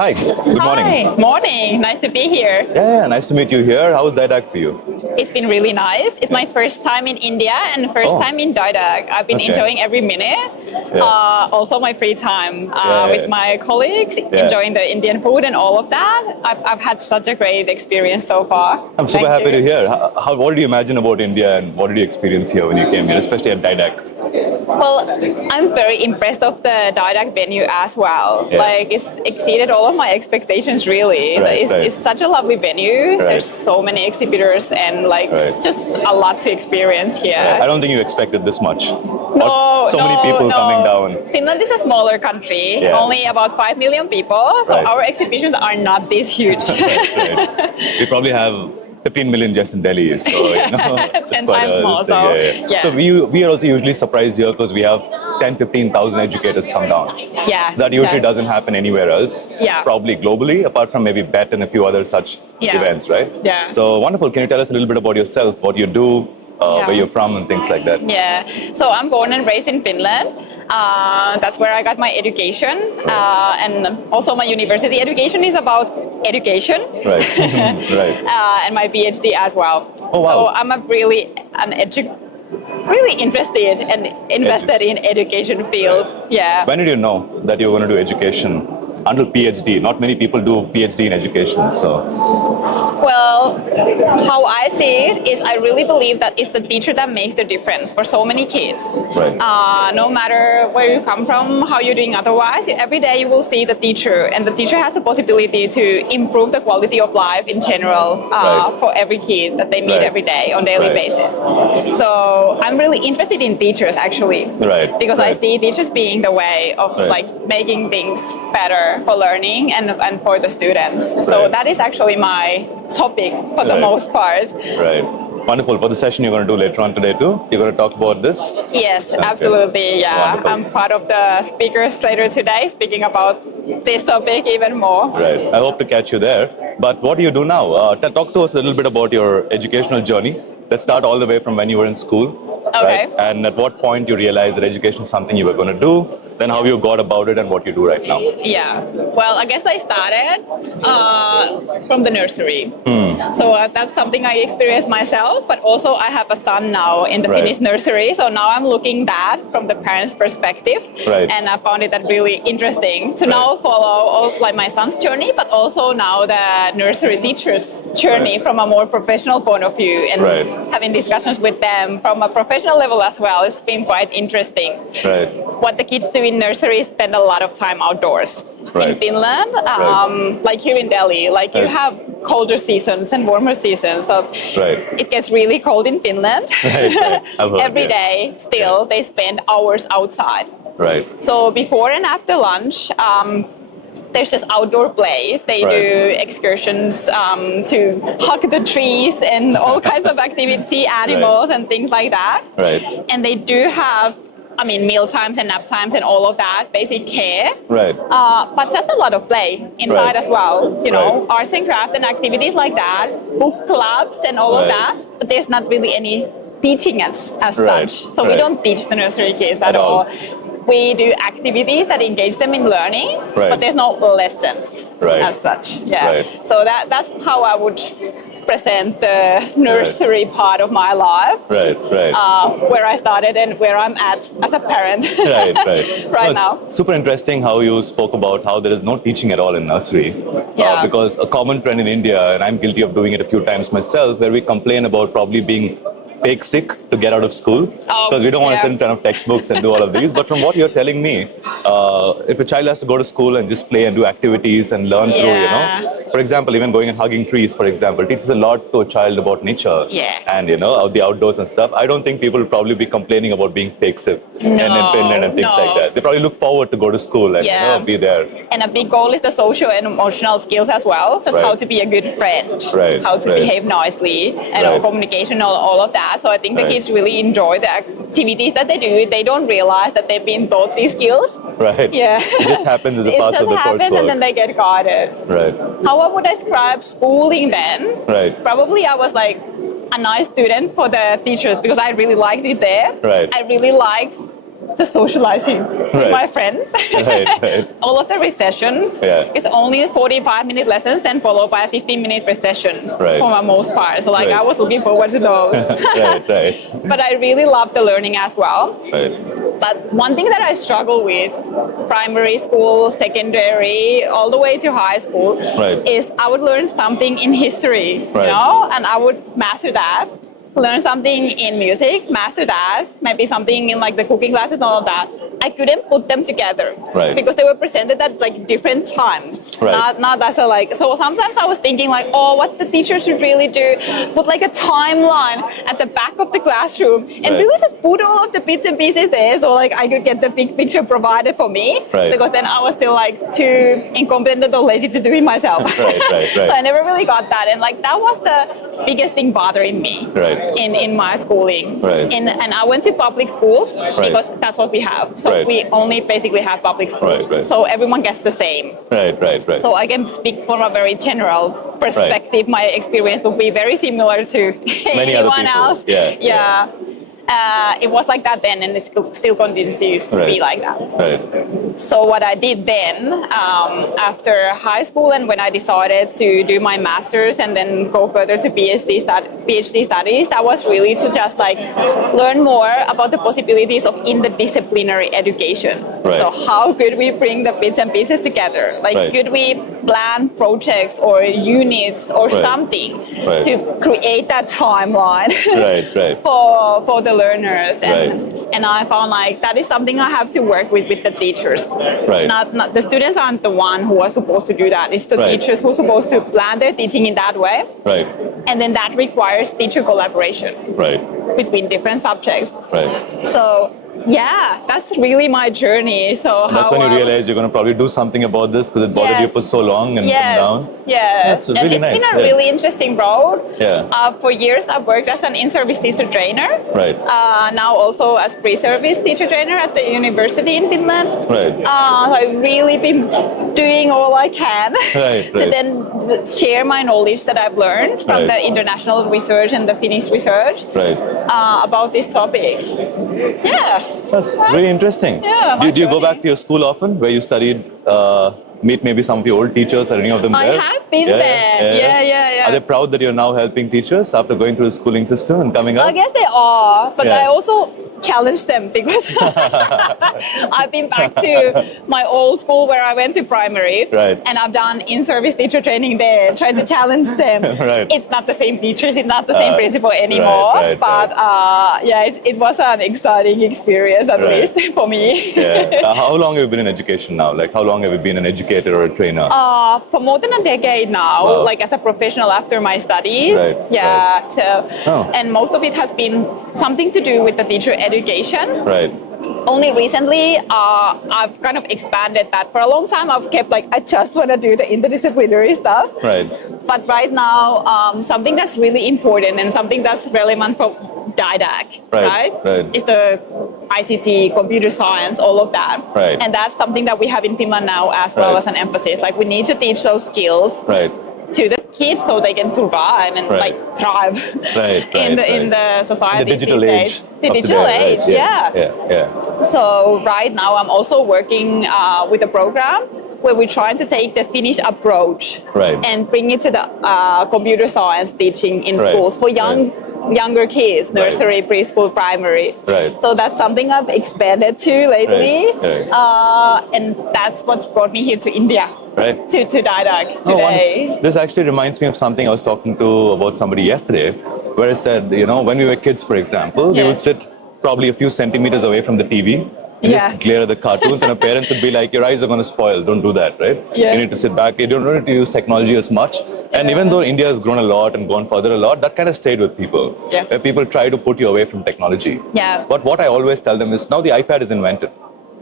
Hi, good morning. Hi, morning. Nice to be here. Yeah, nice to meet you here. How was Didac for you? It's been really nice. It's my first time in India and first time in Didac. I've been enjoying every minute. Also my free time with my colleagues, enjoying the Indian food and all of that. I've had such a great experience so far. I'm super happy to hear. What did you imagine about India and what did you experience here when you came here, especially at Didac? Well, I'm very impressed of the Didac venue as well. Like it's exceeded all of my expectations really. It's such a lovely venue. There's so many exhibitors and it's just a lot to experience here. I don't think you expected this much. No, many people coming down. Finland is a smaller country, only about 5 million people, so our exhibitions are not this huge. We probably have 15 million just in Delhi, so 10 times more. So we are also usually surprised here because we have 10,000-15,000 educators come down. So that usually doesn't happen anywhere else. Probably globally, apart from maybe BET and a few other such events, right? So wonderful. Can you tell us a little bit about yourself, what you do, where you're from, and things like that? So I'm born and raised in Finland. That's where I got my education, and also my university education is about education. And my PhD as well. So I'm really interested and invested in education field. When did you know that you were going to do education? Until PhD. Not many people do PhD in education, so. Well, how I see it is I really believe that it's the teacher that makes the difference for so many kids. No matter where you come from, how you're doing otherwise, every day you will see the teacher, and the teacher has the possibility to improve the quality of life in general for every kid that they meet every day on daily basis. So I'm really interested in teachers actually, because I see teachers being the way of making things better for learning and for the students. So that is actually my topic for the most part. Wonderful. For the session you're going to do later on today too, you're going to talk about this? Yes, absolutely. Wonderful. I'm part of the speakers later today, speaking about this topic even more. I hope to catch you there. But what do you do now? Talk to us a little bit about your educational journey. Let's start all the way from when you were in school. And at what point you realized that education is something you were going to do, then how you got about it and what you do right now. Well, I guess I started from the nursery. So that's something I experienced myself, but also I have a son now in the Finnish nursery, so now I'm looking that from the parents' perspective, and I found it that really interesting to now follow my son's journey, but also now the nursery teacher's journey from a more professional point of view, and having discussions with them from a professional level as well. It's been quite interesting. What the kids do in nursery spend a lot of time outdoors. In Finland, like here in Delhi, you have colder seasons and warmer seasons, so it gets really cold in Finland. Every day still they spend hours outside. So before and after lunch, there's just outdoor play. They do excursions to hug the trees and all kinds of activities, see animals and things like that. And they do have meal times and nap times and all of that, basic care. But just a lot of play inside as well. You know, arts and crafts and activities like that, book clubs and all of that. But there's not really any teaching as such. So we don't teach the nursery kids at all. We do activities that engage them in learning, but there's no lessons as such. So that's how I would present the nursery part of my life, where I started and where I'm at as a parent now. Super interesting how you spoke about how there is no teaching at all in nursery, because a common trend in India, and I'm guilty of doing it a few times myself, where we complain about probably being fake sick to get out of school because we don't want to sit in front of textbooks and do all of these. But from what you're telling me, if a child has to go to school and just play and do activities and learn through, for example, even going and hugging trees, for example, teaches a lot to a child about nature and, the outdoors and stuff. I don't think people will probably be complaining about being fake sick in Finland and things like that. They probably look forward to go to school and be there. And a big goal is the social and emotional skills as well. So how to be a good friend, how to behave nicely, and communication, all of that. So I think the kids really enjoy the activities that they do. They don't realize that they've been taught these skills. It just happens as a part of the coursework. It just happens and then they get guided. How I would describe schooling then? Probably I was like a nice student for the teachers because I really liked it there. I really liked just socializing with my friends. Right. All of the recessions is only 45-minute lessons, then followed by a 15-minute recession for the most part. So I was looking forward to those. Right. But I really love the learning as well. Right. But one thing that I struggle with, primary school, secondary, all the way to high school, is I would learn something in history, you know, and I would master that. Learn something in music, master that, maybe something in like the cooking classes and all of that. I couldn't put them together because they were presented at like different times. Not as a like, so sometimes I was thinking like, oh, what the teacher should really do, put like a timeline at the back of the classroom and really just put all of the bits and pieces there so like I could get the big picture provided for me because then I was still like too incompetent or lazy to do it myself. So I never really got that, and like that was the biggest thing bothering me in my schooling. And I went to public school because that's what we have. So we only basically have public schools. So everyone gets the same. So I can speak from a very general perspective. My experience would be very similar to anyone else. It was like that then, and it still continues to be like that. So what I did then, after high school and when I decided to do my master's and then go further to PhD studies, that was really to just like learn more about the possibilities of interdisciplinary education. So how could we bring the bits and pieces together? Like could we plan projects or units or something to create that timeline for the learners, and I found like that is something I have to work with the teachers. Not the students aren't the one who are supposed to do that. It's the teachers who are supposed to plan their teaching in that way. And then that requires teacher collaboration between different subjects. So yeah, that's really my journey. So that's when you realize you're going to probably do something about this because it bothered you for so long and come down. That's really nice. It's been a really interesting road. For years, I've worked as an in-service teacher trainer. Now also as pre-service teacher trainer at the university in Finland. I've really been doing all I can to then share my knowledge that I've learned from the international research and the Finnish research about this topic. That's really interesting. Do you go back to your school often, where you studied? Meet maybe some of your old teachers or any of them there? I have been there. Are they proud that you're now helping teachers after going through the schooling system and coming up? I guess they are, but I also challenge them because I've been back to my old school where I went to primary and I've done in-service teacher training there, trying to challenge them. It's not the same teachers, it's not the same principal anymore, but it was an exciting experience at least for me. How long have you been in education now? Like how long have you been an educator or a trainer? For more than a decade now, like as a professional after my studies. And most of it has been something to do with the teacher education. Only recently, I've kind of expanded that. For a long time, I've kept like, I just want to do the interdisciplinary stuff. But right now, something that's really important and something that's relevant for Didac, is the ICT, computer science, all of that. And that's something that we have in Finland now as well as an emphasis. Like we need to teach those skills to the kids so they can survive and like thrive in the society. The digital age. The digital age, So right now I'm also working with a program where we're trying to take the Finnish approach and bring it to the computer science teaching in schools for younger kids, nursery, preschool, primary. So that's something I've expanded to lately, and that's what's brought me here to India. To Didac today. This actually reminds me of something I was talking to about somebody yesterday, where I said, you know, when we were kids, for example, we would sit probably a few centimeters away from the TV. And just glare at the cartoons, and our parents would be like, your eyes are going to spoil, don't do that, You need to sit back, you don't need to use technology as much. And even though India has grown a lot and gone further a lot, that kind of stayed with people, where people try to put you away from technology. But what I always tell them is, now the iPad is invented.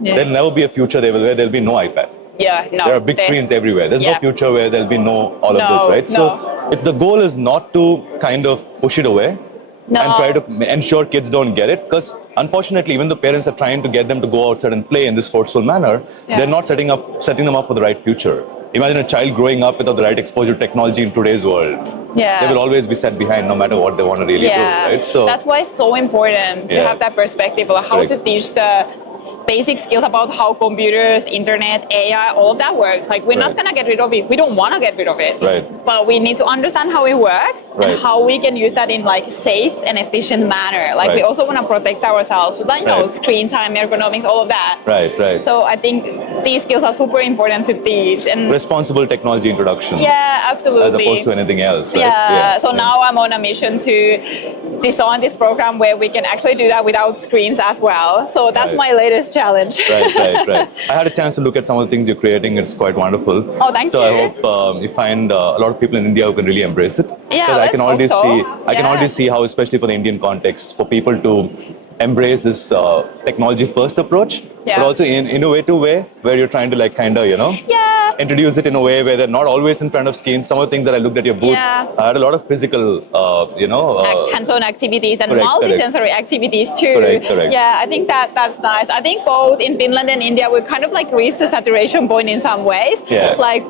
There'll never be a future where there'll be no iPad. There are big screens everywhere. There's no future where there'll be all of this, right? So if the goal is not to kind of push it away, and try to ensure kids don't get it, because unfortunately, even the parents are trying to get them to go outside and play in this forceful manner, they're not setting them up for the right future. Imagine a child growing up without the right exposure to technology in today's world. They will always be set behind no matter what they want to really do, right? So that's why it's so important to have that perspective of how to teach the basic skills about how computers, internet, AI, all of that works. Like we're not gonna get rid of it. We don't want to get rid of it. Right. But we need to understand how it works and how we can use that in like safe and efficient manner. Like we also want to protect ourselves with, like, you know, screen time, ergonomics, all of that. Right. So I think these skills are super important to teach. And responsible technology introduction. Yeah, absolutely. As opposed to anything else, right? Yeah. So now I'm on a mission to design this program where we can actually do that without screens as well. So that's my latest challenge. Right. I had a chance to look at some of the things you're creating. It's quite wonderful. Oh, thank you. So I hope you find a lot of people in India who can really embrace it. Yeah, I can already see. I can Yeah. already see how, especially for the Indian context, for people to embrace this technology-first approach, but also in innovative way where you're trying to like kind of, you know, introduce it in a way where they're not always in front of screens. Some of the things that I looked at your booth, I had a lot of physical, hands-on activities and correct, multi-sensory activities too. Correct. Yeah, I think that's nice. I think both in Finland and India, we kind of like reached a saturation point in some ways. Yeah. Like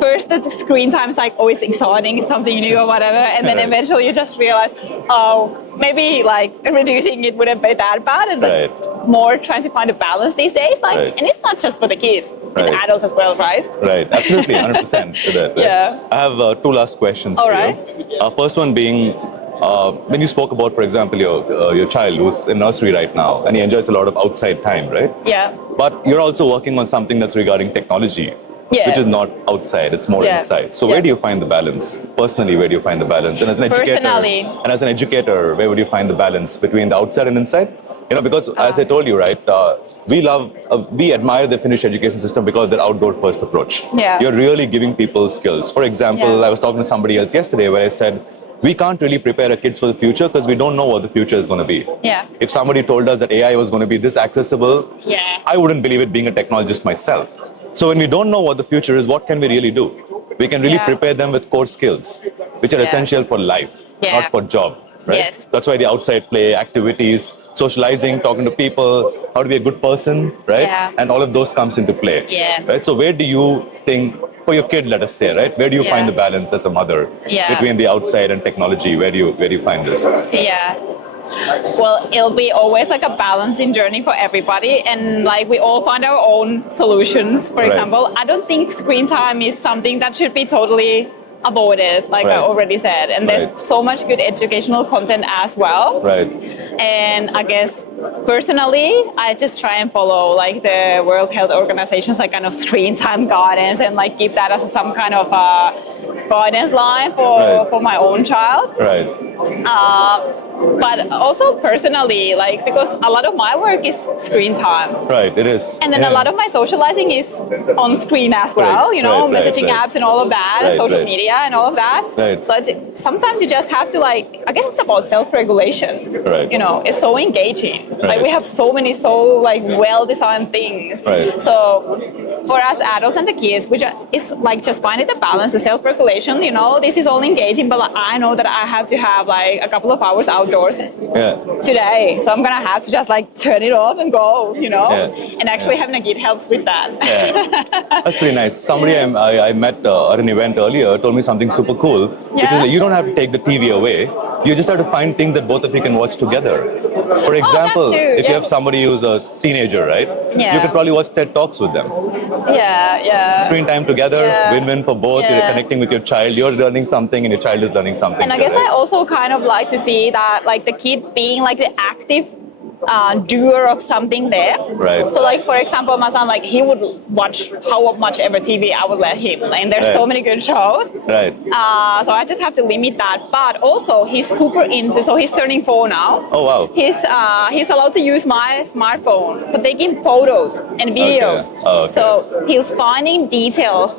first the screen time is like always exciting, something new or whatever, and then eventually you just realize, oh, maybe like reducing it wouldn't be that bad, and just more trying to find a balance these days. Like, and it's not just for the kids, it's adults as well, right? Right, absolutely, 100% to that. Right? Yeah. I have two last questions for you. First one being, when you spoke about, for example, your child who's in nursery right now, and he enjoys a lot of outside time, right? Yeah. But you're also working on something that's regarding technology. Which is not outside, it's more inside. So where do you find the balance? Personally, where do you find the balance? And as an educator, where would you find the balance between the outside and inside? You know, because as I told you, right, we admire the Finnish education system because of their outdoor first approach. Yeah. You're really giving people skills. For example, I was talking to somebody else yesterday where I said, we can't really prepare our kids for the future because we don't know what the future is going to be. Yeah. If somebody told us that AI was going to be this accessible, I wouldn't believe it being a technologist myself. So when we don't know what the future is, what can we really do? We can really prepare them with core skills, which are essential for life, not for job. Right? Yes. That's why the outside play, activities, socializing, talking to people, how to be a good person, right? Yeah. And all of those comes into play. Yeah. Right? So where do you think, for your kid, let us say, right? Where do you find the balance as a mother between the outside and technology? Where do you find this? Yeah. Well, it'll be always like a balancing journey for everybody, and like we all find our own solutions. For example, I don't think screen time is something that should be totally avoided, like I already said, and there's so much good educational content as well. And I guess personally, I just try and follow like the World Health Organization's like kind of screen time guidance, and like keep that as some kind of guidance line for my own child. But also personally, like, because a lot of my work is screen time. It is. And then a lot of my socializing is on screen as well, you know, messaging apps and all of that, social media and all of that. So sometimes you just have to, like, I guess it's about self-regulation. You know, it's so engaging. Like, we have so many like well-designed things. So for us adults and the kids, it's like just finding the balance, the self-regulation, you know, this is all engaging, but like, I know that I have to have like a couple of hours outdoors today, so I'm gonna have to just like turn it off and go, you know, and actually having a kid helps with that. That's pretty nice. Somebody I met at an event earlier told me something super cool, which is that you don't have to take the TV away, you just have to find things that both of you can watch together. For example, if you have somebody who's a teenager, right, you could probably watch TED Talks with them. Screen time together, win-win for both. You're connecting with your child, you're learning something and your child is learning something. And I guess I also kind of like to see that like the kid being like the active doer of something there. So like, for example, my son, like, he would watch how much ever TV I would let him, and there's so many good shows. So I just have to limit that. But also he's super into, so he's turning 4 now. Oh wow. He's allowed to use my smartphone for taking photos and videos. So he's finding details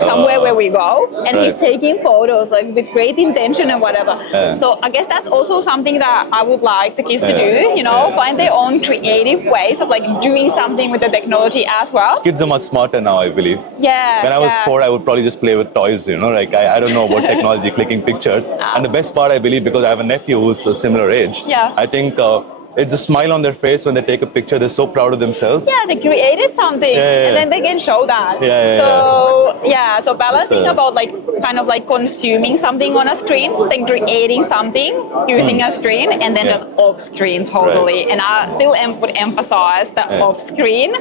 somewhere where we go, and he's taking photos like with great intention and whatever. So I guess that's also something that I would like the kids to do, you know, find their own creative ways of like doing something with the technology as well. Kids are much smarter now, I believe. When I was 4, I would probably just play with toys, you know, like I don't know about technology, clicking pictures. And the best part, I believe, because I have a nephew who's a similar age, I think it's a smile on their face when they take a picture. They're so proud of themselves. Yeah, they created something, and then they can show that. So balancing about like kind of like consuming something on a screen, then creating something using a screen, and then just off screen totally. And I still would emphasize the off screen.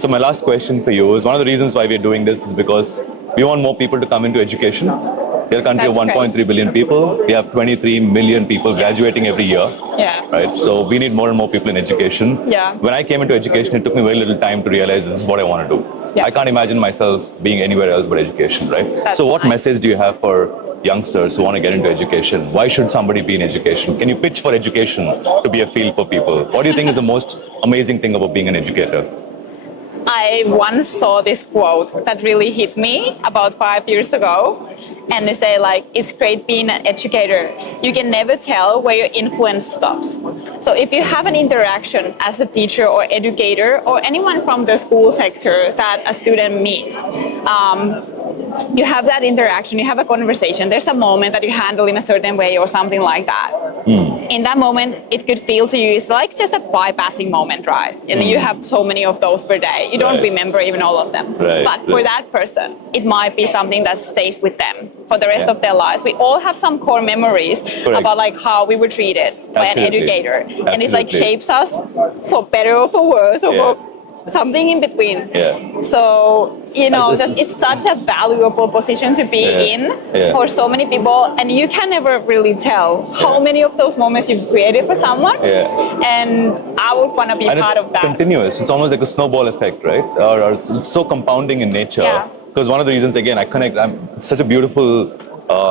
So my last question for you is, one of the reasons why we're doing this is because we want more people to come into education. We're a country of 1.3 billion people. We have 23 million people graduating every year. Right. So we need more and more people in education. When I came into education, it took me very little time to realize this is what I want to do. I can't imagine myself being anywhere else but education. Right. So what message do you have for youngsters who want to get into education? Why should somebody be in education? Can you pitch for education to be a field for people? What do you think is the most amazing thing about being an educator? I once saw this quote that really hit me about 5 years ago. And they say, like, it's great being an educator. You can never tell where your influence stops. So if you have an interaction as a teacher or educator or anyone from the school sector that a student meets, you have that interaction, you have a conversation, there's a moment that you handle in a certain way or something like that. In that moment, it could feel to you, it's like just a bypassing moment, right? And you have so many of those per day. You don't remember even all of them. But for that person, it might be something that stays with them for the rest of their lives. We all have some core memories about like how we were treated by an educator. And it like shapes us for better or for worse or for something in between. So, you know, it's such a valuable position to be in for so many people, and you can never really tell how many of those moments you've created for someone. And I would want to be part of that. It's continuous. It's almost like a snowball effect, right? Or it's so compounding in nature. Because one of the reasons, again, it's such a beautiful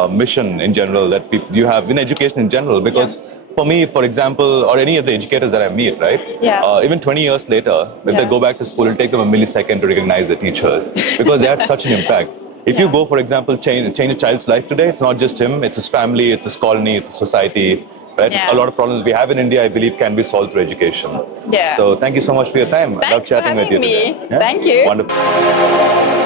mission in general that you have in education in general, because for me, for example, or any of the educators that I meet, right? Even 20 years later, if they go back to school, it'll take them a millisecond to recognize their teachers because they had such an impact. If you go, for example, change a child's life today, it's not just him, it's his family, it's his colony, it's a society, right? A lot of problems we have in India, I believe, can be solved through education. So thank you so much for your time. I love chatting with you today. Thank you. Wonderful.